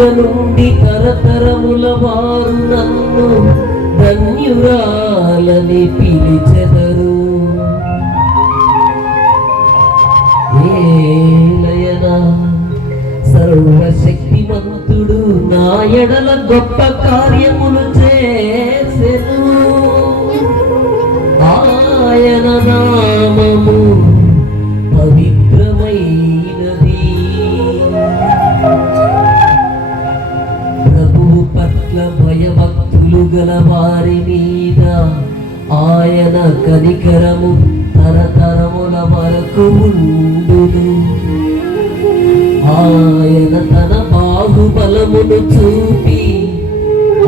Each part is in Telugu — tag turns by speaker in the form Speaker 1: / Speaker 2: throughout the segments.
Speaker 1: నుండి తరతరముల వారు నన్ను ధన్యురాలని పిలిచెదరు. ఏలయనా సర్వశక్తిమంతుడు నా ఎడల గొప్ప కార్యములు చేసెను. ఆయన నా గల వారి మీద ఆయన కనికరము తరతరముల వరకు ఉండును. ఆయన తన బాహుబలమును చూపి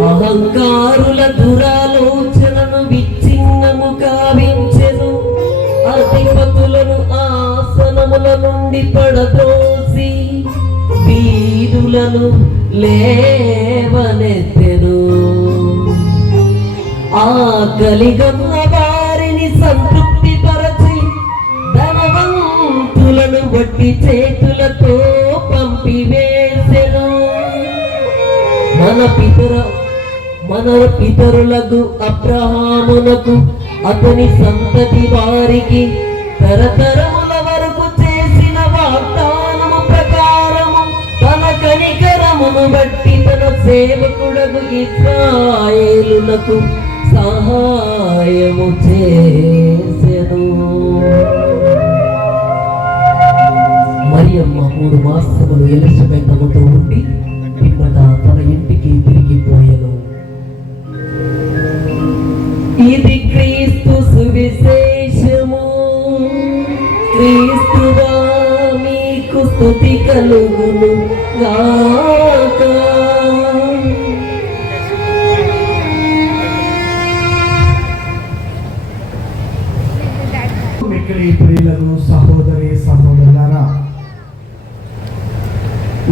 Speaker 1: అహంకారుల దురాలోచనను విచ్ఛిన్నము కావించెను. అధిపతులను ఆసనముల నుండి పడదోసి వీరులను లేవనెత్తెను ఆ కలిగన్న వారిని సంతృప్తి పరచి ధనవంతులను బట్టి చేతులతో పంపివేసెను. మన పితర మన పితరులకు అబ్రహామునకు అతని సంతతి వారికి తరతరముల వరకు చేసిన వాగ్దానము ప్రకారము తన కనికరమును బట్టి తన సేవకుడకు ఇస్రాయేలునకు సహాయము చేసెను. మరియమ్మ మూడు మాసములు ఎలిజబెత్తముతో ఉండి పిమ్మట తన ఇంటికి తిరిగిపోయాను ఇది క్రీస్తు సువిశేషము. క్రీస్తువా మీకు స్థుతి కలుగును గాక.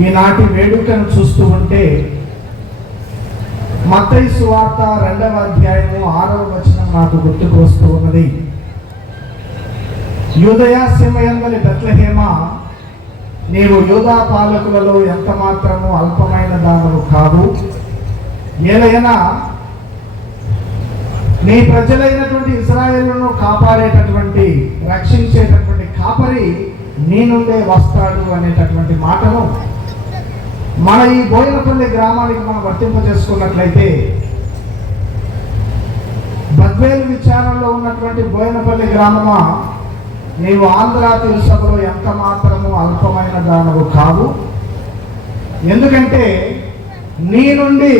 Speaker 2: ఈనాటి వేడుకను చూస్తూ ఉంటే మత్తయి సువార్త రెండవ అధ్యాయము ఆరవ వచనం నాకు గుర్తుకు వస్తూ ఉన్నది. యూదయా సీమయందలి బెత్లహేమ నీవు యూదా పాలకులలో ఎంత మాత్రము అల్పమైన దానవు కాదు ఏలైనా నీ ప్రజలైనటువంటి ఇస్రాయేళ్ళను కాపాడేటటువంటి రక్షించేటటువంటి కాపరి నీ నుండే వస్తాడు అనేటటువంటి మాటను మన ఈ బోయినపల్లి గ్రామానికి మనం వర్తింపజేసుకున్నట్లయితే బద్వేలు విచారంలో ఉన్నటువంటి బోయినపల్లి గ్రామమా నీవు ఆంధ్ర తెలుసభలో ఎంత మాత్రము అల్పమైన దానవు కావు. ఎందుకంటే నీ నుండి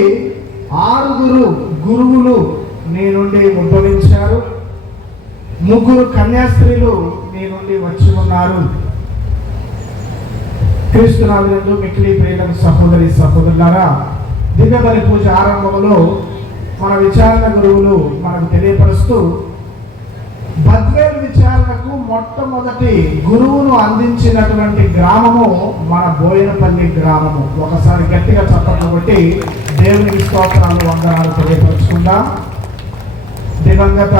Speaker 2: ఆరుగురు గురువులు నీ నుండి ఉద్భవించారు. ముగ్గురు కన్యాస్త్రీలు నీ నుండి వచ్చి ఉన్నారు. క్రీస్తునాథుడు మిక్కిలి ప్రియులకు సహోదరి సహోదరులారా దివ్యబలి పూజ ఆరంభంలో మన విచారణ గురువులు మనకు తెలియపరుస్తూ బద్వేలు విచారణకు మొట్టమొదటి గురువును అందించినటువంటి గ్రామము మన బోయినపల్లి గ్రామము. ఒకసారి గట్టిగా చెప్పడం కొట్టి దేవుని స్తోత్రాలు వందనాలు తెలియపరుచుకుందాం. దివంగత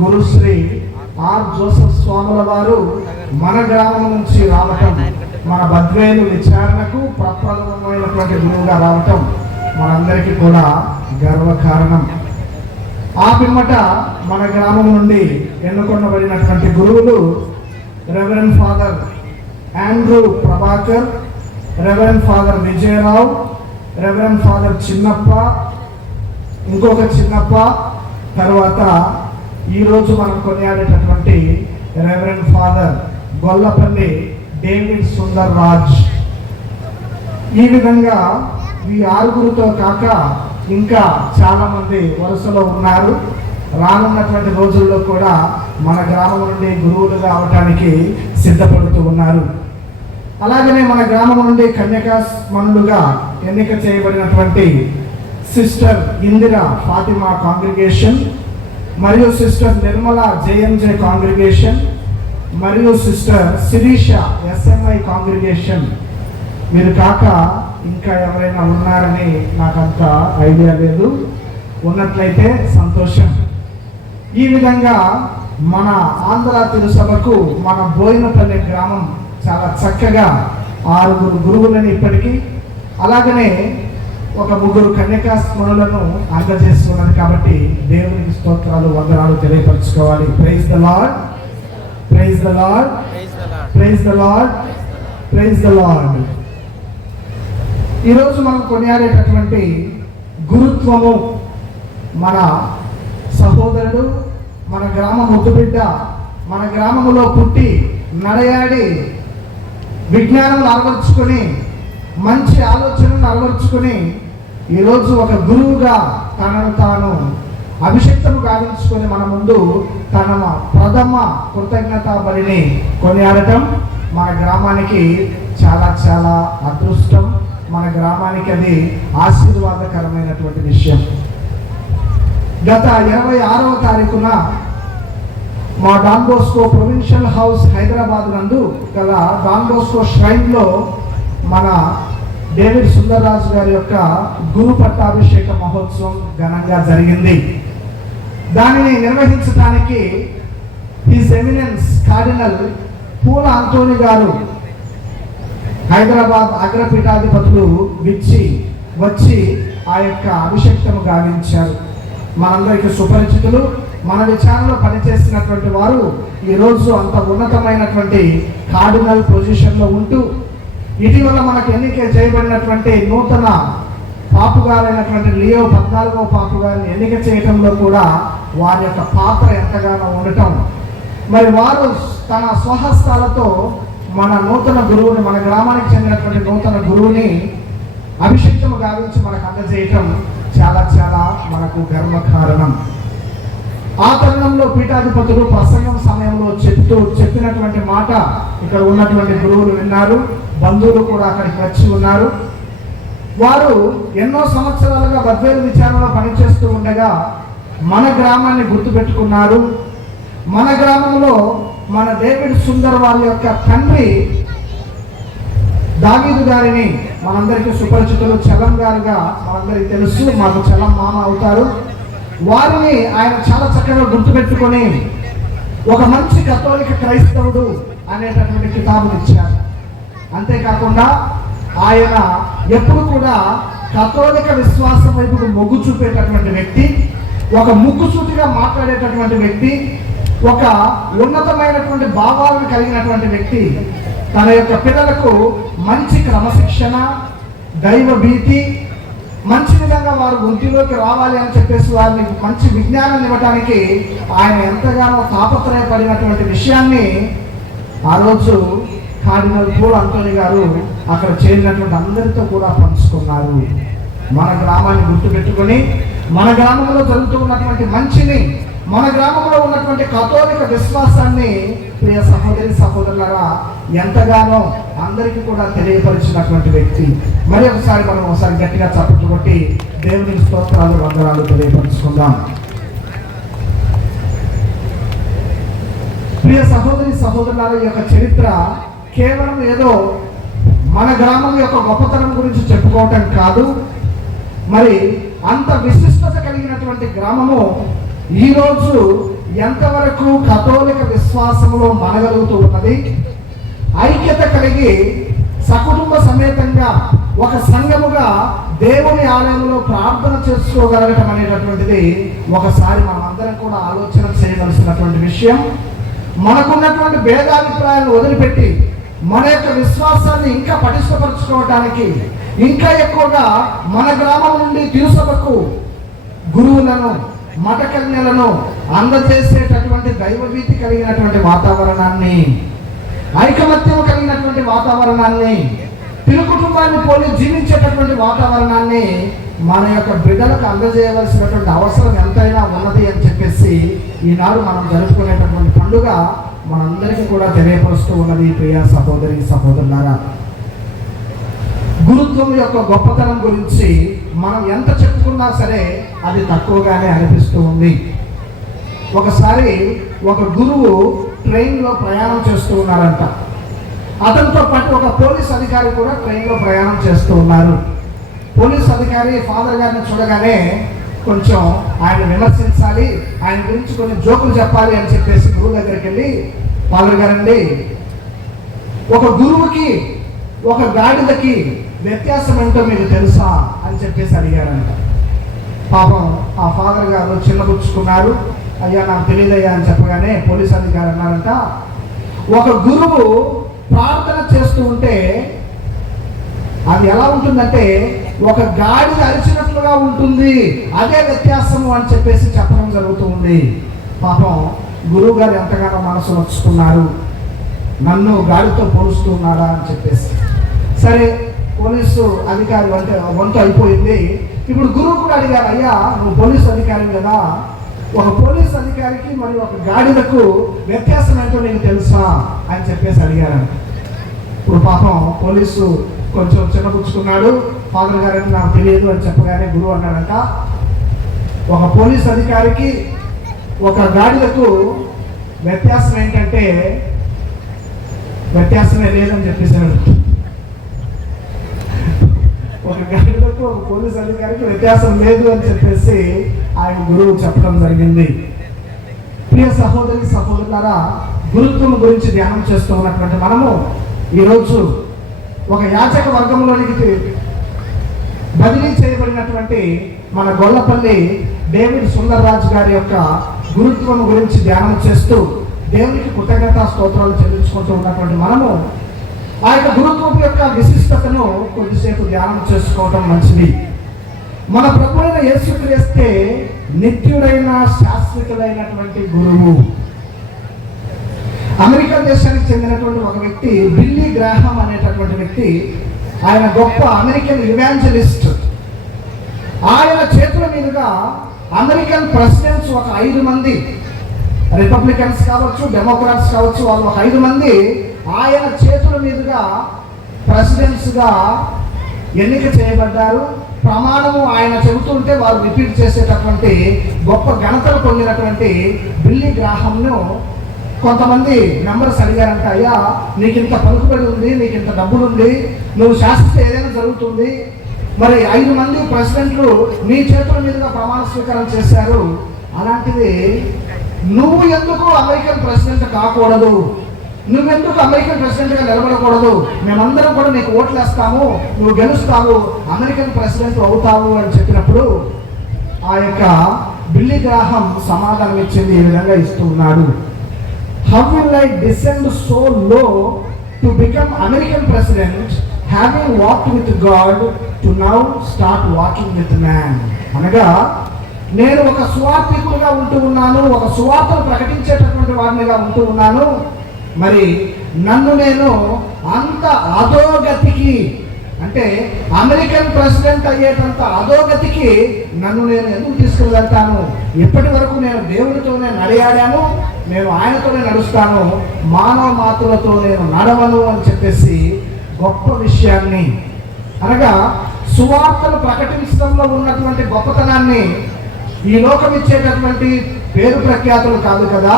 Speaker 2: గురుశ్రీ ఆర్ జోసఫ్ స్వాముల వారు మన గ్రామం నుంచి రావటం మన బద్వేలు విచారణకు ప్రప్రథమైనటువంటి గురువుగా రావటం మనందరికీ కూడా గర్వకారణం. ఆ పిమ్మట మన గ్రామం నుండి ఎన్నుకొనబడినటువంటి గురువులు reverend father Andrew Prabhakar reverend father Vijayarao reverend father Chinnappa ఇంకొక చిన్నప్ప తర్వాత ఈరోజు మనం కొనియాడేటటువంటి reverend father Gollapalli David Sundar Raj ఈ విధంగా ఈ ఆరుగురితో కాక ఇంకా చాలామంది వరుసలో ఉన్నారు. రానున్నటువంటి రోజుల్లో కూడా మన గ్రామం నుండి గురువులుగా అవటానికి సిద్ధపడుతూ ఉన్నారు. అలాగనే మన గ్రామం నుండి కన్యకాస్మనులుగా ఎన్నిక చేయబడినటువంటి సిస్టర్ ఇందిరా ఫాతిమా కాంగ్రిగేషన్ మరియు సిస్టర్ నిర్మల జేఎంజే కాంగ్రిగేషన్ మరియు సిస్టర్ శిరీష ఎస్ఎంఐ కాంగ్రిగేషన్ మీరు కాక ఇంకా ఎవరైనా ఉన్నారని నాకంత ఐడియా లేదు. ఉన్నట్లయితే సంతోషం. ఈ విధంగా మన ఆంధ్ర తిరుసభకు మన బోయినపల్లి గ్రామం చాలా చక్కగా ఆరుగురు గురువులను ఇప్పటికీ అలాగనే ఒక ముగ్గురు కన్యకా స్మరులను అందజేస్తున్నది కాబట్టి దేవునికి స్తోత్రాలు వందనాలు తెలియపరచుకోవాలి. Praise the Lord praise the Lord praise the Lord praise the Lord ఈరోజు మనం కొనియాడేటటువంటి గురుత్వము మన సహోదరుడు మన గ్రామ ముద్దుబిడ్డ మన గ్రామములో పుట్టి నడయాడి విజ్ఞానం అలవర్చుకొని మంచి ఆలోచనను అలవర్చుకొని ఈరోజు ఒక గురువుగా తనను తాను అభిషిక్తము గావించుకొని మన ముందు తన ప్రథమ కృతజ్ఞత బలిని కొనియాడటం మన గ్రామానికి చాలా చాలా అదృష్టం. మన గ్రామానికి అది ఆశీర్వాదకరమైనటువంటి విషయం. గత ఇరవై ఆరవ తారీఖున మా డాన్బోస్కో ప్రొవిన్షియల్ హౌస్ హైదరాబాద్ నందు గల డాన్బోస్కో ష్రైన్లో మన డేవిడ్ సుందర్రాజు గారి యొక్క గురు పట్టాభిషేక మహోత్సవం ఘనంగా జరిగింది. దానిని నిర్వహించడానికి హిజ్ ఎమినెన్స్ కార్డినల్ పూల అంతోని గారు హైదరాబాద్ అగ్రపీఠాధిపతులు విచ్చి వచ్చి ఆ యొక్క అభిషక్తము గావించారు. మనందరికీ సుపరిచితులు మన విచారణలో పనిచేసినటువంటి వారు ఈరోజు అంత ఉన్నతమైనటువంటి కార్డినల్ పొజిషన్లో ఉంటూ ఇటీవల మనకు ఎన్నిక చేయబడినటువంటి నూతన పాపుగారైనటువంటి లియో పద్నాలుగో పాపు గారిని ఎన్నిక చేయటంలో కూడా వారి యొక్క పాత్ర ఎంతగానో ఉండటం. మరి వారు తన స్వహస్తాలతో మన నూతన గురువుని మన గ్రామానికి చెందినటువంటి నూతన గురువుని అభిషేకము గావించి మనకు అందజేయటం చాలా చాలా మనకు గర్వకారణం. ఆ తరుణంలో పీఠాధిపతులు ప్రసంగం సమయంలో చెప్తూ చెప్పినటువంటి మాట ఇక్కడ ఉన్నటువంటి గురువులు విన్నారు. బంధువులు కూడా అక్కడికి వచ్చి ఉన్నారు. వారు ఎన్నో సంవత్సరాలుగా బద్వేలు విచారణలో పనిచేస్తూ ఉండగా మన గ్రామాన్ని గుర్తుపెట్టుకున్నారు. మన గ్రామంలో మన డేవిడ్ సుందర్ వాళ్ళ యొక్క తండ్రి దావీదు గారిని మనందరికీ సుపరిచితులు చలం గారుగా మనందరికీ తెలుసు మాకు చలం మామ అవుతారు. వారిని ఆయన చాలా చక్కగా గుర్తుపెట్టుకొని ఒక మంచి కథోలిక క్రైస్తవుడు అనేటటువంటి కితాబులు ఇచ్చారు అంతేకాకుండా ఆయన ఎప్పుడు కూడా కథోలిక విశ్వాసం వైపుకు మొగ్గు చూపేటటువంటి వ్యక్తి ఒక ముక్కుసూటిగా మాట్లాడేటటువంటి వ్యక్తి ఒక ఉన్నతమైనటువంటి భావాలను కలిగినటువంటి వ్యక్తి తన యొక్క పిల్లలకు మంచి క్రమశిక్షణ దైవ భీతి మంచి విధంగా వారు ఒంటిలోకి రావాలి అని చెప్పేసి వారిని మంచి విజ్ఞానం ఇవ్వడానికి ఆయన ఎంతగానో తాపత్రయపడినటువంటి విషయాన్ని ఆ రోజు కార్డినల్ పూల్ అంటోని గారు అక్కడ చేరినటువంటి అందరితో కూడా పంచుకున్నారు. మన గ్రామాన్ని గుర్తుపెట్టుకొని మన గ్రామంలో జరుగుతూ ఉన్నటువంటి మంచిని మన గ్రామంలో ఉన్నటువంటి కథోలిక విశ్వాసాన్ని ప్రియ సహోదరి సహోదరులరా ఎంతగానో అందరికీ కూడా తెలియపరిచినటువంటి వ్యక్తి. మరి ఒకసారి మనం ఒకసారి గట్టిగా చప్పట్లు కొట్టి దేవునికి స్తోత్రాలు వందనాలు తెలియపరుచుకుందాం. ప్రియ సహోదరి సహోదరుల యొక్క చరిత్ర కేవలం ఏదో మన గ్రామం యొక్క గొప్పతనం గురించి చెప్పుకోవటం కాదు. మరి అంత విశిష్టత కలిగినటువంటి గ్రామము ఈరోజు ఎంతవరకు కథోలిక విశ్వాసములో మనగలుగుతూ ఉన్నది? ఐక్యత కలిగి సకుటుంబ సమేతంగా ఒక సంఘముగా దేవుని ఆలయంలో ప్రార్థన చేసుకోగలగటం అనేటటువంటిది ఒకసారి మనం అందరం కూడా ఆలోచన చేయవలసినటువంటి విషయం. మనకున్నటువంటి భేదాభిప్రాయాలను వదిలిపెట్టి మన యొక్క విశ్వాసాన్ని ఇంకా పటిష్టపరచుకోవడానికి ఇంకా ఎక్కువగా మన గ్రామం నుండి తిరుసభకు గురువులను మఠ కన్యలను అందజేసేటటువంటి దైవభీతి కలిగినటువంటి వాతావరణాన్ని ఐకమత్యం కలిగినటువంటి వాతావరణాన్ని తిరు కుటుంబాన్ని పోలి జీవించేటటువంటి వాతావరణాన్ని మన యొక్క బిడ్డలకు అందజేయవలసినటువంటి అవసరం ఎంతైనా ఉన్నది అని చెప్పేసి ఈనాడు మనం జరుపుకునేటటువంటి పండుగ మనందరికీ కూడా తెలియపరుస్తూ ఉన్నది ప్రియా సహోదరి సహోదరులారా. గురుత్వం యొక్క గొప్పతనం గురించి మనం ఎంత చెప్పుకున్నా సరే అది తక్కువగానే అనిపిస్తూ ఉంది. ఒకసారి ఒక గురువు ట్రైన్లో ప్రయాణం చేస్తూ ఉన్నారంట అతనితో పాటు ఒక పోలీస్ అధికారి కూడా ట్రైన్లో ప్రయాణం చేస్తూ ఉన్నారు. పోలీస్ అధికారి ఫాదర్ గారిని చూడగానే కొంచెం ఆయన విమర్శించాలి ఆయన గురించి కొన్ని జోకులు చెప్పాలి అని చెప్పేసి గురువు దగ్గరికి వెళ్ళి పాలు గారండి ఒక గురువుకి ఒక గాడిదకి వ్యత్యాసం ఏంటో మీకు తెలుసా అని చెప్పేసి అడిగారంట. పాపం ఆ ఫాదర్ గారు చిన్నపుచ్చుకున్నారు. అయ్యా నాకు తెలియదయ్యా అని చెప్పగానే పోలీస్ అధికారి అన్నారంట. ఒక గురువు ప్రార్థన చేస్తూ ఉంటే అది ఎలా ఉంటుందంటే ఒక గాడి భిన్నంగా ఉంటుంది. అదే వ్యత్యాసము అని చెప్పేసి చెప్పడం జరుగుతూ ఉంది. పాపం గురువు గారు ఎంతగానో మనసు నొచ్చుకున్నారు. నన్ను గాడితో పోలుస్తున్నారా అని చెప్పేసి. సరే పోలీసు అధికారి వంట వంట అయిపోయింది. ఇప్పుడు గురువు కూడా అడిగారు అయ్యా నువ్వు పోలీసు అధికారి కదా. ఒక పోలీస్ అధికారికి మరి ఒక గాడిదకు వ్యత్యాసం ఏంటో నీకు తెలుసా? అని చెప్పేసి అడిగారు ఇప్పుడు పాపం పోలీసు కొంచెం చిన్నపుచ్చుకున్నాడు. ఫాదర్ గారికి నాకు తెలియదు అని చెప్పగానే గురువు అన్నాడంట. ఒక పోలీస్ అధికారికి ఒక గాడిదకు వ్యత్యాసం ఏంటంటే వ్యత్యాసమే లేదని చెప్పేశాడు. ఒక గాడిదకు ఒక పోలీస్ అధికారికి వ్యత్యాసం లేదు అని చెప్పేసి ఆయన గురువు చెప్పడం జరిగింది. ప్రియ సహోదరి సహోదరులారా గురుత్వం గురించి ధ్యానం చేస్తూ ఉన్నటువంటి మనము ఈరోజు ఒక యాచక వర్గంలోనికి బదిలీ చేయబడినటువంటి మన గొల్లపల్లి డేవిడ్ సుందర్రాజు గారి యొక్క గురుత్వం గురించి ధ్యానం చేస్తూ దేవునికి కృతజ్ఞత స్తోత్రాలు చెల్లించుకుంటూ ఉన్నటువంటి మనము ఆ యొక్క గురుత్వం యొక్క విశిష్టతను కొద్దిసేపు ధ్యానం చేసుకోవటం మంచిది. మన ప్రభుత్వ అయిన యేసుక్రీస్తే నిత్యుడైన శాశ్వతుడైనటువంటి గురువు. అమెరికా దేశానికి చెందినటువంటి ఒక వ్యక్తి బిల్లీ గ్రాహం అనేటటువంటి వ్యక్తి ఆయన గొప్ప అమెరికన్ ఇవాంజలిస్ట్. ఆయన చేతుల మీదుగా అమెరికన్ ప్రెసిడెంట్స్ ఒక ఐదు మంది రిపబ్లికన్స్ కావచ్చు డెమోక్రాట్స్ కావచ్చు వాళ్ళు ఒక ఐదు మంది ఆయన చేతుల మీదుగా ప్రెసిడెంట్స్గా ఎన్నిక చేయబడ్డారు. ప్రమాణము ఆయన చెబుతుంటే వారు రిపీట్ చేసేటటువంటి గొప్ప ఘనతలు పొందినటువంటి బిల్లి గ్రాహంను కొంతమంది మెంబర్స్ అడిగారంట అయ్యా నీకు ఇంత పలుకుబడి ఉంది నీకు ఇంత డబ్బులు ఉంది నువ్వు శాసిస్తే ఏదైనా జరుగుతుంది. మరి ఐదు మంది ప్రెసిడెంట్లు నీ చేతుల మీదుగా ప్రమాణ స్వీకారం చేశారు. అలాంటిది నువ్వు ఎందుకు అమెరికన్ ప్రెసిడెంట్ కాకూడదు? నువ్వెందుకు అమెరికన్ ప్రెసిడెంట్గా నిలబడకూడదు? మేమందరం కూడా నీకు ఓట్లు వేస్తాము నువ్వు గెలుస్తావు అమెరికన్ ప్రెసిడెంట్ అవుతావు అని చెప్పినప్పుడు ఆ యొక్క బిల్లి గ్రాహం సమాధానం ఇచ్చింది ఈ విధంగా ఇస్తున్నాడు how will I descend so low to become American president having walk with God to now start walking with man అనగా నేను ఒక సువార్థికుడుగా ఉంటూ ఉన్నాను ఒక సువార్తను ప్రకటించేటటువంటి వాడినిగా ఉంటూ ఉన్నాను. మరి నన్ను నేను అంత అధోగతికి అంటే అమెరికన్ ప్రెసిడెంట్ అయ్యేటంత అధోగతికి నన్ను నేను ఎందుకు తీసుకువెళ్తాను ఇప్పటి వరకు నేను దేవుడితోనే నడియాడాను నేను ఆయనతోనే నడుస్తాను మానవ మాతృలతో నేను నడవను అని చెప్పేసి గొప్ప విషయాన్ని అనగా సువార్తను ప్రకటించడంలో ఉన్నటువంటి గొప్పతనాన్ని ఈ లోకం ఇచ్చేటటువంటి పేరు ప్రఖ్యాతులు కాదు కదా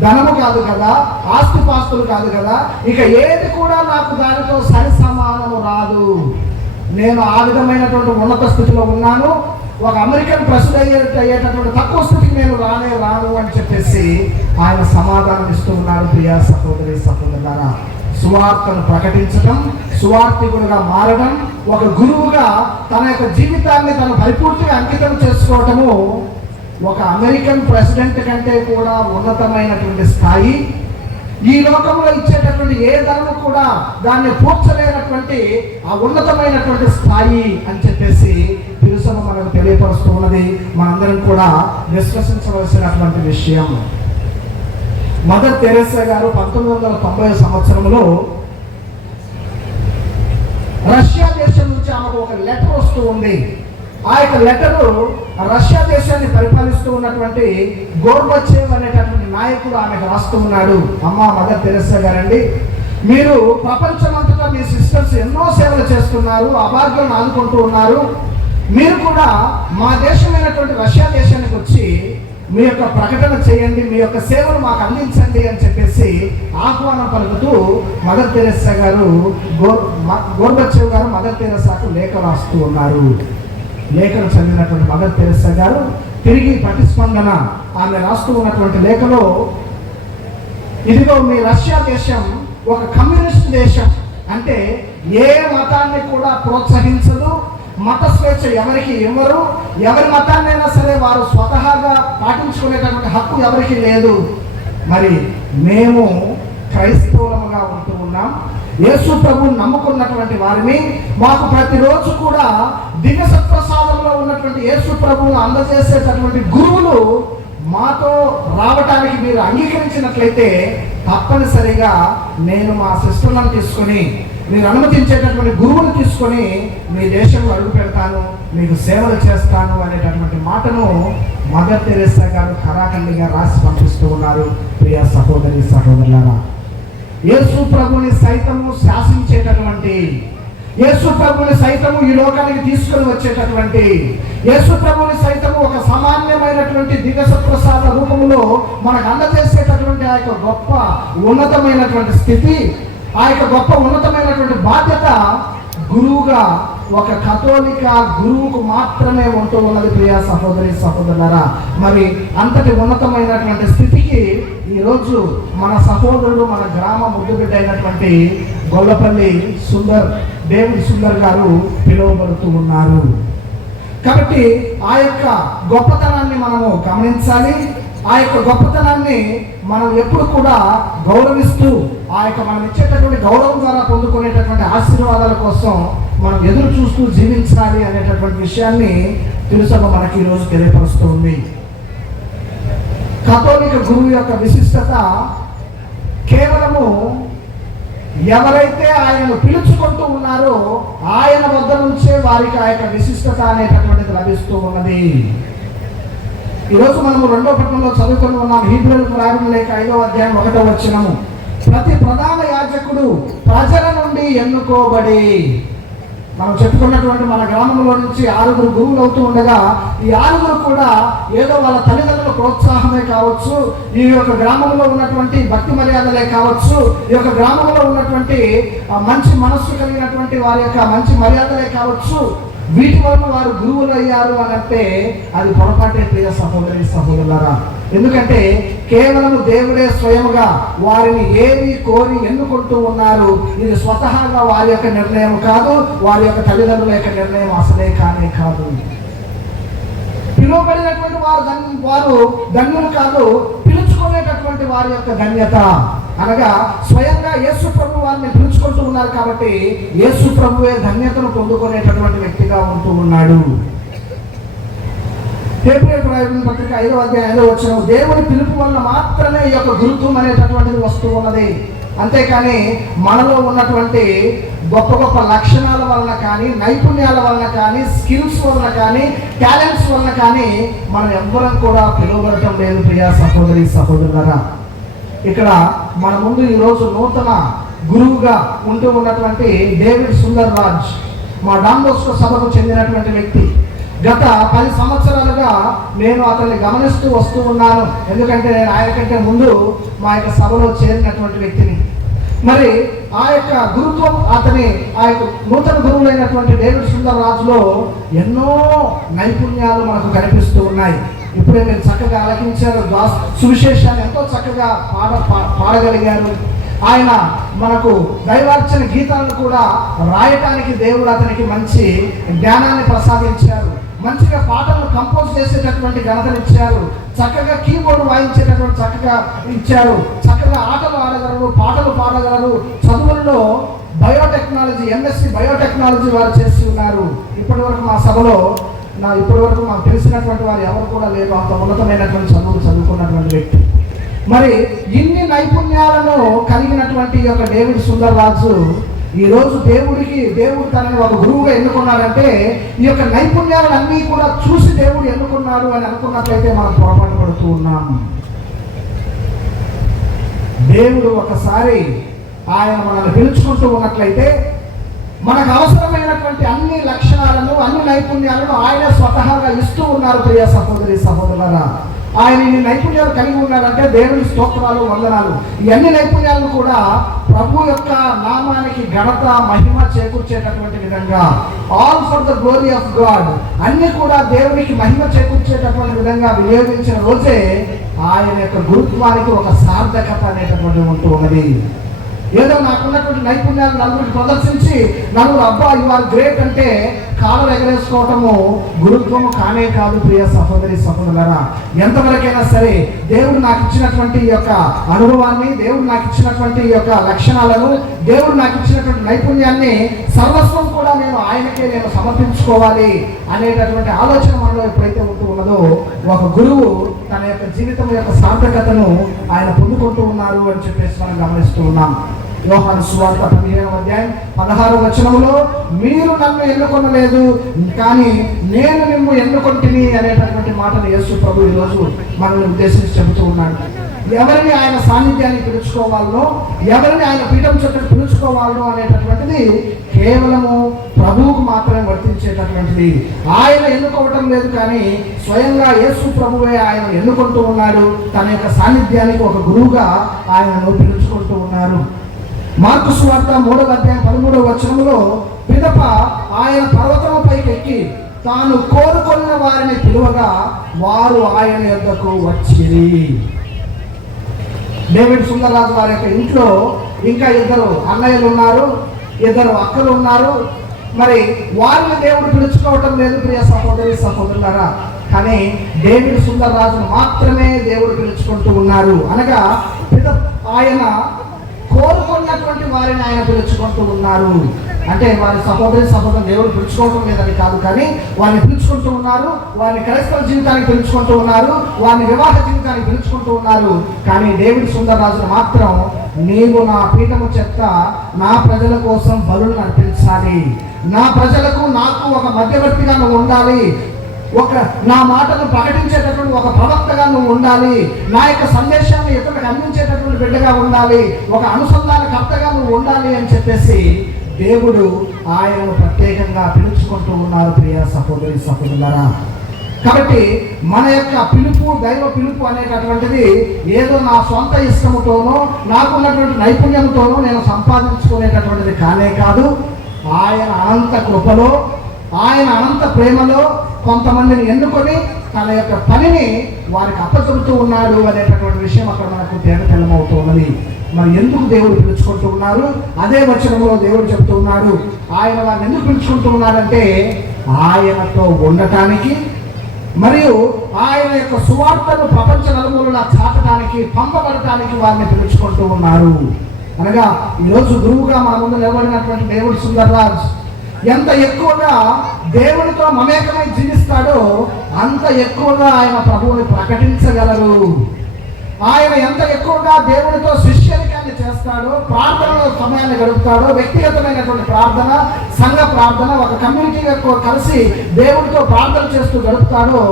Speaker 2: ధనము కాదు కదా ఆస్తిపాస్తులు కాదు కదా ఇక ఏది కూడా నాకు దానితో సరి సమానము రాదు. నేను ఆ విధమైనటువంటి ఉన్నత స్థితిలో ఉన్నాను ఒక అమెరికన్ ప్రెసిడెంట్ అయ్యే అయ్యేటటువంటి తక్కువ స్థితికి నేను రానే రాను అని చెప్పేసి ఆయన సమాధానం ఇస్తూ ఉన్నారు ప్రియా సహోదరి సహోదరులారా సువార్తను ప్రకటించడం సువార్థికుడుగా మారడం ఒక గురువుగా తన యొక్క జీవితాన్ని తను పరిపూర్తిగా అంకితం చేసుకోవటము ఒక అమెరికన్ ప్రెసిడెంట్ కంటే కూడా ఉన్నతమైనటువంటి స్థాయి. ఈ లోకంలో ఇచ్చేటటువంటి ఏ ధనము కూడా దాన్ని పూర్చలేనటువంటి ఆ ఉన్నతమైనటువంటి స్థాయి అని చెప్పేసి తిరుసమ మనకు తెలియపరుస్తూ ఉన్నది. మనందరం కూడా విశ్వసించవలసినటువంటి విషయం. మదర్ తెరేసా గారు పంతొమ్మిది వందల తొంభై సంవత్సరంలో రష్యా దేశం నుంచి ఆమెకు ఒక లెటర్ వస్తూ ఉంది. ఆ యొక్క లెటరు రష్యా దేశాన్ని పరిపాలిస్తూ ఉన్నటువంటి గోర్బచేవ్ అనేటటువంటి నాయకుడు ఆమెకు రాస్తూ ఉన్నాడు. అమ్మ మదర్ తెరసా గారండి. మీరు ప్రపంచమంతటా మీ సిస్టర్స్ ఎన్నో సేవలు చేస్తున్నారు అభాగ్యులను ఆదుకుంటూ ఉన్నారు. మీరు కూడా మా దేశమైనటువంటి రష్యా దేశానికి వచ్చి మీ యొక్క ప్రకటన చేయండి మీ యొక్క సేవలు మాకు అందించండి అని చెప్పేసి ఆహ్వానం పలుకుతూ మదర్ తెరెసా గారు గోర్ మ- గోర్బచ్చేవ్ గారు మదర్ తెరెసాకు లేఖ రాస్తూ ఉన్నారు. లేఖను చదివినటువంటి మదర్ తెరెస్సా గారు తిరిగి ప్రతిస్పందన ఆమె రాస్తూ ఉన్నటువంటి లేఖలో ఇదిగో మీ రష్యా దేశం ఒక కమ్యూనిస్ట్ దేశం అంటే ఏ మతాన్ని కూడా ప్రోత్సహించదు మత స్వేచ్ఛ ఎవరికి ఇవ్వరు ఎవరి మతాన్నైనా సరే వారు స్వతహాగా పాటించుకునేటటువంటి హక్కు ఎవరికి లేదు. మరి మేము క్రైస్తవులముగా ఉంటూ ఉన్నాం యేసు ప్రభు నమ్ముకున్నటువంటి వారిని మాకు ప్రతిరోజు కూడా దివ్య సత్ప్రసాదంలో ఉన్నటువంటి యేసు ప్రభువును అందజేసేటటువంటి గురువులు మాతో రావటానికి మీరు అంగీకరించినట్లయితే తప్పనిసరిగా నేను మా సిస్టర్లను తీసుకొని మీరు అనుమతించేటటువంటి గురువును తీసుకొని మీ దేశంలో అడుగు పెడతాను మీకు సేవలు చేస్తాను అనేటటువంటి మాటను మదర్ తెరేసా గారు ఖరాఖండిగా రాసి పంపిస్తూ ఉన్నారు. ప్రియ సహోదరి సహోదరులారా యేసు ప్రభుని సైతము శాసించేటటువంటి యేసు ప్రభుని సైతము ఈ లోకానికి తీసుకొని వచ్చేటటువంటి యేసు ప్రభుని సైతము ఒక సామాన్యమైనటువంటి దివ్య రూపంలో మనకు అందజేసేటటువంటి ఆ యొక్క గొప్ప ఉన్నతమైనటువంటి స్థితి ఆ యొక్క గొప్ప ఉన్నతమైనటువంటి బాధ్యత గురువుగా ఒక కథోలిక గురువుకు మాత్రమే ఉంటూ ఉన్నది ప్రియా సహోదరి సహోదరులరా. మరి అంతటి ఉన్నతమైనటువంటి స్థితికి ఈరోజు మన సహోదరుడు మన గ్రామ ముద్దుబిడ్డ అయినటువంటి గొల్లపల్లి సుందర్ దేవుడి సుందర్ గారు పిలువబడుతూ ఉన్నారు. కాబట్టి ఆ యొక్క గొప్పతనాన్ని మనము గమనించాలి. ఆ యొక్క గొప్పతనాన్ని మనం ఎప్పుడు కూడా గౌరవిస్తూ ఆ యొక్క మనం ఇచ్చేటటువంటి గౌరవం ద్వారా పొందుకునేటటువంటి ఆశీర్వాదాల కోసం మనం ఎదురు చూస్తూ జీవించాలి అనేటటువంటి విషయాన్ని తెలుసభ మనకి ఈరోజు తెలియపరుస్తుంది. కథోలిక గురువు యొక్క విశిష్టత కేవలము ఎవరైతే ఆయనను పిలుచుకుంటూ ఉన్నారో ఆయన వద్ద నుంచే వారికి ఆ యొక్క విశిష్టత అనేటటువంటిది లభిస్తూ ఉన్నది. ఈరోజు మనము రెండో పట్టణంలో చదువుకుని ఉన్నాం. హీబ్రులకు రాయడం లేక ఐదో అధ్యాయం ఒకటో వచ్చినము ప్రతి ప్రధాన యాజకుడు ప్రజల నుండి ఎన్నుకోబడి మనం చెప్పుకున్నటువంటి మన గ్రామంలో నుంచి ఆరుగురు గురువులు అవుతూ ఉండగా ఈ ఆరుగురు కూడా ఏదో వాళ్ళ తల్లిదండ్రుల ప్రోత్సాహమే కావచ్చు ఈ యొక్క గ్రామంలో ఉన్నటువంటి భక్తి మర్యాదలే కావచ్చు ఈ యొక్క గ్రామంలో ఉన్నటువంటి మంచి మనస్సు కలిగినటువంటి వారి యొక్క మంచి మర్యాదలే కావచ్చు. వీటి వల్ల వారు గురువులు అయ్యారు అని అంటే అది పొరపాటే ప్రియ సహోదరి సహోదరులరా. ఎందుకంటే కేవలం దేవుడే స్వయముగా వారిని ఏమి కోరి ఎన్నుకుంటూ ఉన్నారు. ఇది స్వతహాగా వారి యొక్క నిర్ణయం కాదు వారి యొక్క తల్లిదండ్రుల యొక్క నిర్ణయం అసలే కానే కాదు. పిలువబడినటువంటి వారు వారు ధన్యులు కాదు పిలుచుకునేటటువంటి వారి యొక్క ధన్యత. అనగా స్వయంగా యేసు ప్రభు వారిని పిలుచుకుంటూ ఉన్నారు కాబట్టి యేసు ప్రభువే ధన్యతను పొందుకునేటటువంటి వ్యక్తిగా ఉంటూ ఉన్నాడు. ఫిబ్రవరి రాయబడిన పత్రిక ఐదో అధ్యాయంలో వచ్చిన దేవుని పిలుపు వల్ల మాత్రమే ఈ యొక్క గురుత్వం అనేటటువంటిది వస్తూ ఉన్నది. అంతేకాని మనలో ఉన్నటువంటి గొప్ప గొప్ప లక్షణాల వలన కానీ నైపుణ్యాల వలన కానీ స్కిల్స్ వలన కానీ టాలెంట్స్ వలన కానీ మనం ఎవ్వరం కూడా పిలువబడటం లేదు ప్రియా సహోదరి సహోదరులరా. ఇక్కడ మన ముందు ఈరోజు నూతన గురువుగా ఉంటూ ఉన్నటువంటి డేవిడ్ సుందర్ రాజ్ మా డాంబోస్కో సభకు చెందినటువంటి వ్యక్తి. గత పది సంవత్సరాలుగా నేను అతన్ని గమనిస్తూ వస్తూ ఉన్నాను. ఎందుకంటే నేను ఆయన కంటే ముందు మా యొక్క సభలో చేరినటువంటి వ్యక్తిని. మరి ఆ యొక్క గురుత్వం అతని ఆ యొక్క నూతన గురువులైనటువంటి డేవిడ్ సుందర్ రాజులో ఎన్నో నైపుణ్యాలు మనకు కనిపిస్తూ ఉన్నాయి. ఇప్పుడే మీరు చక్కగా అలగించారు దాస్ సువిశేషాన్ని ఎంతో చక్కగా పాడ పా- పాడగలిగారు ఆయన మనకు దైవార్చన గీతాలను కూడా రాయటానికి దేవుడు అతనికి మంచి జ్ఞానాన్ని ప్రసాదించారు. మంచిగా పాటలను కంపోజ్ చేసేటటువంటి ఘనతనిచ్చారు చక్కగా కీబోర్డ్ వాయించేటటువంటి చక్కగా ఇచ్చారు. చక్కగా ఆటలు ఆడగలరు పాటలు పాడగలరు. చదువుల్లో బయోటెక్నాలజీ ఎంఎస్సి బయోటెక్నాలజీ వారు చేస్తున్నారు ఇప్పటి వరకు మా సభలో నా ఇప్పటి వరకు మాకు తెలిసినటువంటి వారు ఎవరు కూడా లేరు. అంత ఉన్నతమైనటువంటి చదువులు చదువుకున్నటువంటి వ్యక్తి. మరి ఇన్ని నైపుణ్యాలను కలిగినటువంటి ఈ యొక్క డేవిడ్ సుందర్ రాజు ఈరోజు దేవుడికి దేవుడు తనని ఒక గురువుగా ఎన్నుకున్నారంటే ఈ యొక్క నైపుణ్యాలన్నీ కూడా చూసి దేవుడు ఎన్నుకున్నాడు అని అనుకున్నట్లయితే మనం పొరపాటు పడుతూ ఉన్నాము దేవుడు ఒకసారి ఆయన మనల్ని పిలుచుకుంటూ ఉన్నట్లయితే మనకు అవసరమైనటువంటి అన్ని లక్షణాలను అన్ని నైపుణ్యాలను ఆయన స్వతహాగా ఇస్తూ ఉన్నారు ప్రియ సహోదరి సహోదరులరా. ఆయన ఈ నైపుణ్యాలు కలిగి ఉన్నారంటే దేవుని స్తోత్రాలు వందనాలు. ఈ అన్ని నైపుణ్యాలను కూడా ప్రభు యొక్క నామానికి ఘనత మహిమ చేకూర్చేటటువంటి విధంగా all for the glory of God అన్ని కూడా దేవునికి మహిమ చేకూర్చేటటువంటి విధంగా వినియోగించిన రోజే ఆయన యొక్క గురుత్వానికి ఒక సార్థకత అనేటటువంటి ఉంటూ ఉన్నది. ఏదో నాకున్నటువంటి నైపుణ్యాలు నలుగురికి ప్రదర్శించి నలుగురు అబ్బా యు ఆర్ గ్రేట్ అంటే కాలు ఎగరేసుకోవటము గురుత్వము కానే కాదు ప్రియ సహోదరి సహోదరులరా. ఎంతవరకైనా సరే దేవుడు నాకు ఇచ్చినటువంటి ఈ యొక్క అనుభవాన్ని దేవుడు నాకు ఇచ్చినటువంటి ఈ యొక్క లక్షణాలను దేవుడు నాకు ఇచ్చినటువంటి నైపుణ్యాన్ని సర్వస్వం కూడా నేను ఆయనకే నేను సమర్పించుకోవాలి అనేటటువంటి ఆలోచన మనలో ఎప్పుడైతే ఉంటూ ఉన్నదో ఒక గురువు తన యొక్క జీవితం యొక్క సార్థకతను ఆయన పొందుకుంటూ ఉన్నారు అని చెప్పేసి మనం గమనిస్తూ ఉన్నాం. యోహాను సువార్త పదిహేనవ అధ్యాయం పదహారు వచనంలో మీరు నన్ను ఎన్నుకొనలేదు కానీ నేను మిమ్ము ఎన్నుకొంటిని అనేటటువంటి మాటను యేసు ప్రభు ఈరోజు మనల్ని ఉద్దేశించి చెబుతూ ఉన్నాడు. ఎవరిని ఆయన సాన్నిధ్యాన్ని పిలుచుకోవాలనో ఎవరిని ఆయన పీఠం చుట్టూ పిలుచుకోవాలనో అనేటటువంటిది కేవలము ప్రభువుకు మాత్రమే వర్తించేటటువంటిది. ఆయన ఎన్నుకోవటం లేదు కానీ స్వయంగా యేసు ప్రభువే ఆయన ఎన్నుకుంటూ ఉన్నాడు. తన యొక్క సాన్నిధ్యానికి ఒక గురువుగా ఆయనను పిలుచుకుంటూ ఉన్నారు. మార్కు స్వార్థ మూడవ అధ్యాయం పదమూడవ వచనంలో పిదప ఆయన పర్వతం పైకి ఎక్కి తాను కోరుకున్న వారిని పిలువగా వారు ఆయన యొద్దకు వచ్చిరి. డేవిడ్ సుందరరాజు వారి యొక్క ఇంట్లో ఇంకా ఇద్దరు అన్నయ్యలు ఉన్నారు ఇద్దరు అక్కలు ఉన్నారు. మరి వారిని దేవుడు పిలుచుకోవటం లేదు ప్రియ సహోదరి సహోదరులారా. కానీ డేవిడ్ సుందరరాజును మాత్రమే దేవుడు పిలుచుకుంటూ ఉన్నారు. అనగా పిత ఆయన కోరుకున్నటువంటి వారిని ఆయన పిలుచుకుంటూ ఉన్నారు. అంటే వారి సహోదరి సహోదరు దేవుడు పిలుచుకోవటం లేదని కాదు కానీ వారిని పిలుచుకుంటూ ఉన్నారు వారిని క్రైస్తవ జీవితానికి పిలుచుకుంటూ ఉన్నారు వారిని వివాహ జీవితానికి పిలుచుకుంటూ ఉన్నారు. కానీ దేవుడి సుందరరాజును మాత్రం నీవు నా పీఠము చెత్త నా ప్రజల కోసం బలులు నడిపించాలి నా ప్రజలకు నాకు ఒక మధ్యవర్తిగా నువ్వు ఉండాలి. ఒక నా మాటను ప్రకటించేటటువంటి ఒక ప్రవక్తగా నువ్వు ఉండాలి. నా యొక్క సందేశాన్ని ఇతరులకు అందించేటటువంటి బిడ్డగా ఉండాలి. ఒక అనుసంధానకర్తగా నువ్వు ఉండాలి అని చెప్పేసి దేవుడు ఆయనను ప్రత్యేకంగా పిలుచుకుంటూ ఉన్నారు ప్రియ సహోదరి సహోదరులరా. కాబట్టి మన యొక్క పిలుపు దైవ పిలుపు అనేటటువంటిది ఏదో నా సొంత ఇష్టముతోనో నాకున్నటువంటి నైపుణ్యంతోనో నేను సంపాదించుకునేటటువంటిది కానే కాదు. ఆయన అనంత కృపలో ఆయన అనంత ప్రేమలో కొంతమందిని ఎన్నుకొని తన యొక్క పనిని వారికి అప్పచెబుతూ ఉన్నాడు అనేటటువంటి విషయం అక్కడ మనకు తేట తెల్లమవుతూ ఉన్నది మరి ఎందుకు దేవుడు పిలుచుకుంటూ ఉన్నారు? అదే వచనంలో దేవుడు చెప్తూ ఉన్నాడు. ఆయన వారిని ఎందుకు పిలుచుకుంటూ ఉన్నారంటే ఆయనతో ఉండటానికి మరియు ఆయన యొక్క సువార్తను ప్రపంచ నలుమూలన చాటడానికి పంపబడటానికి వారిని పిలుచుకుంటూ ఉన్నారు. అనగా ఈరోజు గురువుగా మన ముందు నిలబడినటువంటి దేవుడు సుందర్రాజ్ ఎంత ఎక్కువగా దేవుడితో మమేకమై జీవిస్తాడో అంత ఎక్కువగా ఆయన ప్రభువుని ప్రకటించగలరు. ఆయన ఎంత ఎక్కువగా దేవుడితో శిష్యరికాన్ని చేస్తాడో ప్రార్థనలో సమయాన్ని గడుపుతాడో వ్యక్తిగతమైనటువంటి ప్రార్థన సంఘ ప్రార్థన ఒక కమ్యూనిటీగా ఎక్కువ కలిసి దేవుడితో ప్రార్థన చేస్తూ గడుపుతాడో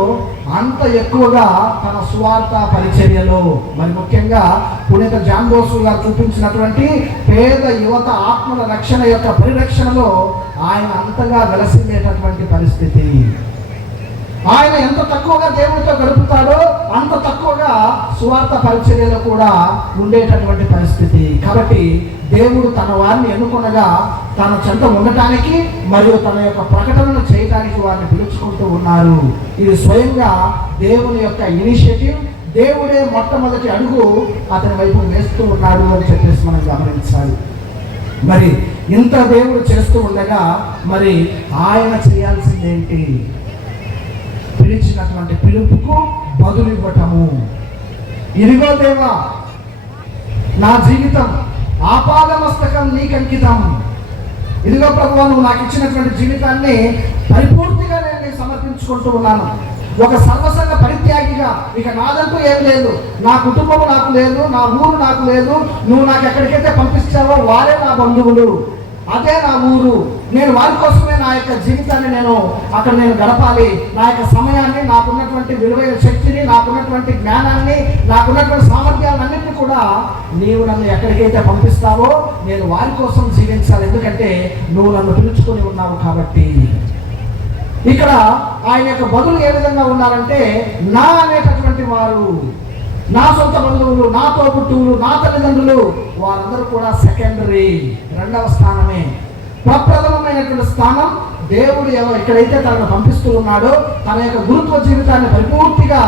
Speaker 2: అంత ఎక్కువగా తన స్వార్థ పరిచర్యలో. మరి ముఖ్యంగా పునీత జాంబోసు గారు చూపించినటువంటి పేద యువత ఆత్మల రక్షణ యొక్క పరిరక్షణలో ఆయన అంతగా వెలసిందేటటువంటి పరిస్థితి. ఆయన ఎంత తక్కువగా దేవుడితో గడుపుతాడో అంత తక్కువగా సువార్త పరిచర్యలు కూడా ఉండేటటువంటి పరిస్థితి. కాబట్టి దేవుడు తన వారిని ఎన్నుకొనగా తన చెంత ఉండటానికి మరియు తన యొక్క ప్రకటనను చేయటానికి వారిని పిలుచుకుంటూ ఉన్నారు. ఇది స్వయంగా దేవుని యొక్క ఇనిషియేటివ్. దేవుడే మొట్టమొదటి అడుగు అతని వైపు వేస్తూ ఉన్నాడు అని చెప్పేసి మనం గమనించాలి. మరి ఇంత దేవుడు చేస్తూ ఉండగా మరి ఆయన చేయాల్సిందేంటి? పిలిచినటువంటి పిలుపుకు బదులు ఇవ్వటము. ఇదిగో దేవా నా జీవితం ఆపాదమస్తకం నీకు అంకితం ఇదిగో ప్రభు నువ్వు నాకు ఇచ్చినటువంటి జీవితాన్ని పరిపూర్తిగా నేను సమర్పించుకుంటూ ఉన్నాను. ఒక సర్వసంగ పరిత్యాగిగా ఇక నాదంటూ ఏం లేదు. నా కుటుంబం నాకు లేదు నా ఊరు నాకు లేదు. నువ్వు నాకు ఎక్కడికైతే పంపిస్తావో వారే నా బంధువులు. అదే నా ఊరు. నేను వారి కోసమే నా యొక్క జీవితాన్ని నేను అక్కడ నేను గడపాలి. నా యొక్క సమయాన్ని నాకున్నటువంటి విలువైన శక్తిని నాకున్నటువంటి జ్ఞానాన్ని నాకున్నటువంటి సామర్థ్యాలన్నింటినీ కూడా నీవు నన్ను ఎక్కడికైతే పంపిస్తావో నేను వారి కోసం జీవించాలి. ఎందుకంటే నువ్వు నన్ను పిలుచుకొని ఉన్నావు కాబట్టి. ఇక్కడ ఆయన యొక్క బదులు ఏ విధంగా ఉన్నారంటే నా అనేటటువంటి వారు నా సొంత బంధువులు నా తోబుట్టువులు నా తల్లిదండ్రులు వారందరూ కూడా సెకండరీ రెండవ స్థానమే. ప్రప్రథమమైనటువంటి స్థానం దేవుడు ఎవరు ఎక్కడైతే తనను పంపిస్తూ ఉన్నాడో తన యొక్క గురుత్వ జీవితాన్ని పరిపూర్తిగా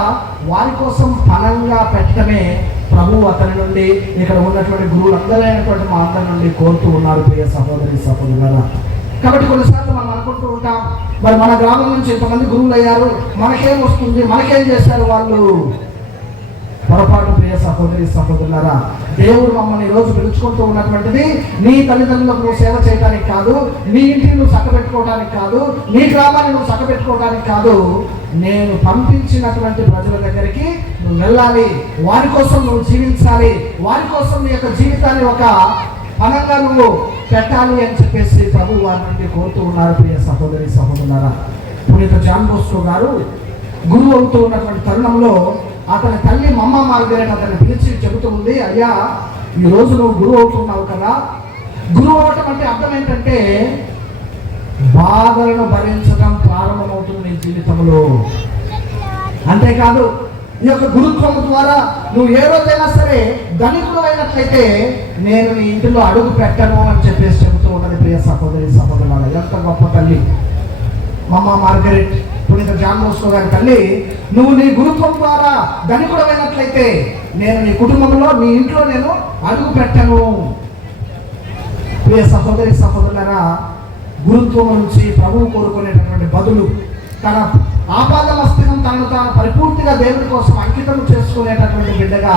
Speaker 2: వారి కోసం ఫలంగా పెట్టడమే ప్రభు అతని నుండి ఇక్కడ ఉన్నటువంటి గురువులందరైనటువంటి మా అందరి నుండి కోరుతూ ఉన్నారు ప్రియ సహోదరి సహోదరులారా. కాబట్టి కొన్నిసార్లు మనం అనుకుంటూ ఉంటాం మరి మన గ్రామం నుంచి ఇంతమంది గురువులు అయ్యారు మనకేం వస్తుంది మనకేం చేశారు వాళ్ళు? పొరపాటు ప్రియ సహోదరి సహోదరులారా దేవుడు మమ్మల్ని ఈ రోజు పిలుచుకుంటూ ఉన్నటువంటిది నీ తల్లిదండ్రులకు నువ్వు సేవ చేయడానికి కాదు నీ ఇంటిని నువ్వు చక్కబెట్టుకోవడానికి కాదు నీ గ్రామాన్ని నువ్వు చక్కబెట్టుకోవడానికి కాదు. నేను పంపించినటువంటి ప్రజల దగ్గరికి నువ్వు వెళ్ళాలి. వారి కోసం నువ్వు జీవించాలి. వారి కోసం నీ యొక్క జీవితాన్ని ఒక పనంగా నువ్వు పెట్టాలి అని చెప్పేసి ప్రభు వారి నుండి కోరుతూ ఉన్నారు ప్రియ సహోదరి సహోదరులారా. పునీత జాన్ బోస్కో గారు గురువు అవుతూ ఉన్నటువంటి తరుణంలో అతని తల్లి మమ్మ మార్గరేట్ అతన్ని పిలిచి చెబుతూ ఉంది అయ్యా ఈ రోజు నువ్వు గురువు అవుతున్నావు కదా. గురువు అవటం అంటే అర్థం ఏంటంటే బాధలను భరించడం ప్రారంభమవుతుంది నీ జీవితంలో. అంతేకాదు ఈ యొక్క గురుత్వం ద్వారా నువ్వు ఏ రోజైనా సరే ధనికుడు అయినట్లయితే నేను నీ ఇంటిలో అడుగు పెట్టను అని చెప్పేసి చెబుతూ ఉన్నది ప్రియ సహోదరి సహోదరు ఎంత గొప్ప తల్లి. మమ్మ మార్గరెట్ పునీత జాన్ మోస్కో గారి తల్లి నువ్వు నీ గురుత్వం ద్వారా ధనికుడమైనట్లయితే నేను నీ కుటుంబంలో నీ ఇంట్లో నేను అడుగు పెట్టను. ప్రియ సహోదరి సహోదరులరా గురుత్వం నుంచి ప్రభువు కోరుకునేటటువంటి బదులు తన ఆపాద మస్తకం తనను తాను పరిపూర్తిగా దేవుడి కోసం అంకితం చేసుకునేటటువంటి బిడ్డగా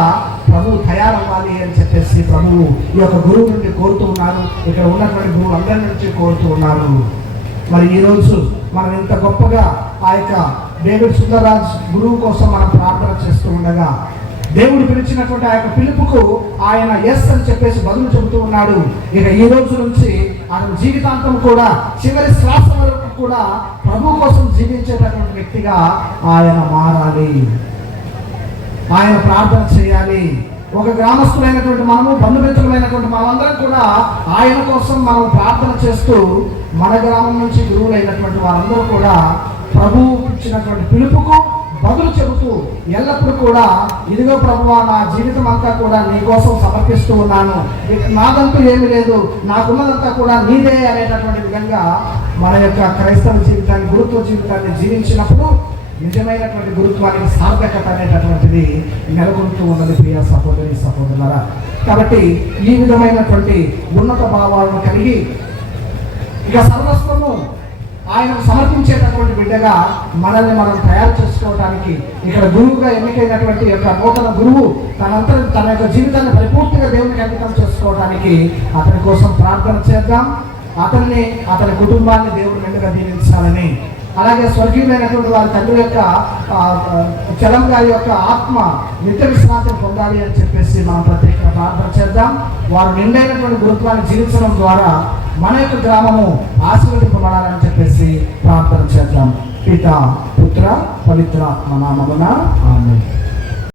Speaker 2: ప్రభువు తయారవ్వాలి అని చెప్పేసి ప్రభువు ఈ యొక్క గురువు నుండి కోరుతూ ఉన్నారు. ఇక్కడ ఉన్నటువంటి గురువులు అందరి నుంచి కోరుతూ ఉన్నారు. మరి ఈ రోజు మనం ఇంత గొప్పగా ఆ యొక్క డేవిడ్ సుందరరాజ్ గురువు కోసం మనం ప్రార్థన చేస్తూ ఉండగా దేవుడు పిలిచినటువంటి ఆ యొక్క పిలుపుకు ఆయన ఎస్ అని చెప్పేసి బదులు చెబుతూ ఉన్నాడు. ఇక ఈ రోజు నుంచి ఆయన జీవితాంతం కూడా చివరి శ్వాస వరకు కూడా ప్రభు కోసం జీవించేటటువంటి వ్యక్తిగా ఆయన మారాలి. ఆయన ప్రార్థన చేయాలి. ఒక గ్రామస్తులైనటువంటి మనము బంధుమిత్రులైనటువంటి మనమందరం కూడా ఆయన కోసం మనం ప్రార్థన చేస్తూ మన గ్రామం నుంచి గురువులైనటువంటి వారందరూ కూడా ప్రభువు ఇచ్చినటువంటి పిలుపుకు బదులు చెబుతూ ఎల్లప్పుడూ కూడా ఇదిగో ప్రభువా నా జీవితం అంతా కూడా నీ కోసం సమర్పిస్తూ ఉన్నాను. ఇక నాదంటూ ఏమీ లేదు. నాకున్నదంతా కూడా నీదే అనేటటువంటి విధంగా మన యొక్క క్రైస్తవ జీవితాన్ని గురుత్వ జీవితాన్ని జీవించినప్పుడు నిజమైనటువంటి గురుత్వానికి సార్థకత అనేటటువంటిది నెలకొంటూ ఉన్నది ప్రియ సహోదరి సహోదరులరా. కాబట్టి ఈ విధమైనటువంటి ఉన్నత భావాలను కలిగి ఇక సర్వస్వము ఆయనకు సమర్పించేటటువంటి బిడ్డగా మనల్ని మనం తయారు చేసుకోవడానికి ఇక్కడ గురువుగా ఎన్నికైనటువంటి యొక్క నూతన గురువు తనంతరం తన యొక్క జీవితాన్ని పరిపూర్తిగా దేవునికి అంకితం చేసుకోవడానికి అతని కోసం ప్రార్థన చేద్దాం. అతన్ని అతని కుటుంబాన్ని దేవుడు మెండుగా దీవించాలని అలాగే స్వర్గీయులైనటువంటి వారి తండ్రి యొక్క చలం గారి యొక్క ఆత్మ నిత్య విశ్రాంతిని పొందాలి అని చెప్పేసి మనం ప్రత్యేకంగా ప్రార్థన చేద్దాం. వారు నిండైనటువంటి గురుత్వాన్ని జీవించడం ద్వారా మన యొక్క గ్రామము ఆశీర్వదింపబడాలని చెప్పేసి ప్రార్థన చేద్దాం. పిత పుత్ర పవిత్ర నామమున ఆమె